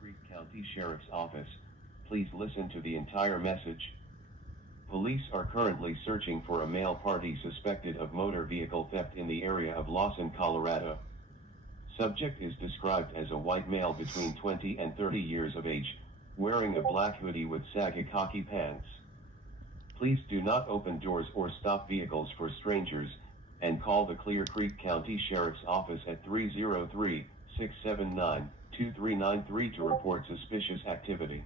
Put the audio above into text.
Creek County Sheriff's Office. Please listen to the entire message. Police are currently searching for a male party suspected of motor vehicle theft in the area of Lawson, Colorado. Subject is described as a white male between 20 and 30 years of age, wearing a black hoodie with saggy khaki pants. Please do not open doors or stop vehicles for strangers, and call the Clear Creek County Sheriff's Office at 303-679-2393 to report suspicious activity.